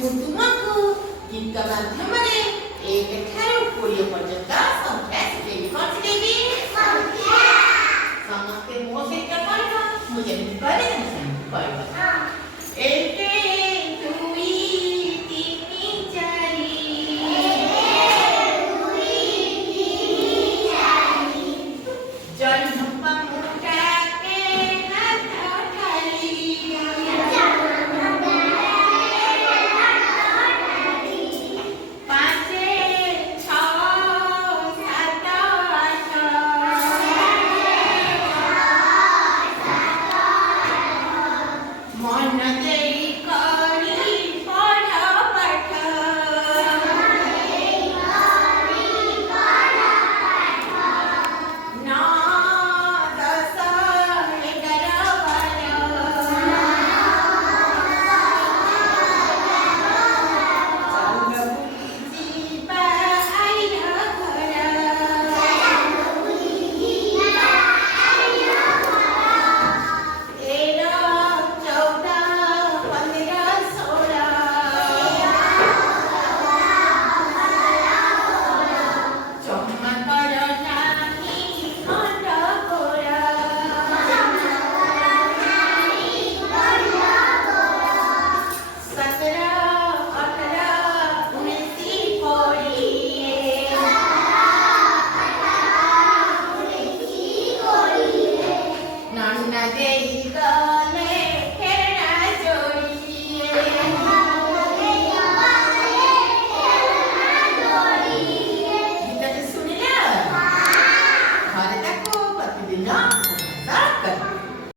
ମୁଁ ତୁମକୁ ଗୀତ ମାଧ୍ୟମରେ 1 ଠାରୁ 20 ପର୍ଯ୍ୟନ୍ତ ସଂଖ୍ୟା ଶିଖେଇବି। କ'ଣ ଶିଖେଇବି? ସଂଖ୍ୟା। ସମସ୍ତେ ମୋ ସହିତ କହିବ, ମୁଁ ଯେମିତି କହିବି ସେମିତି କହିବ। 1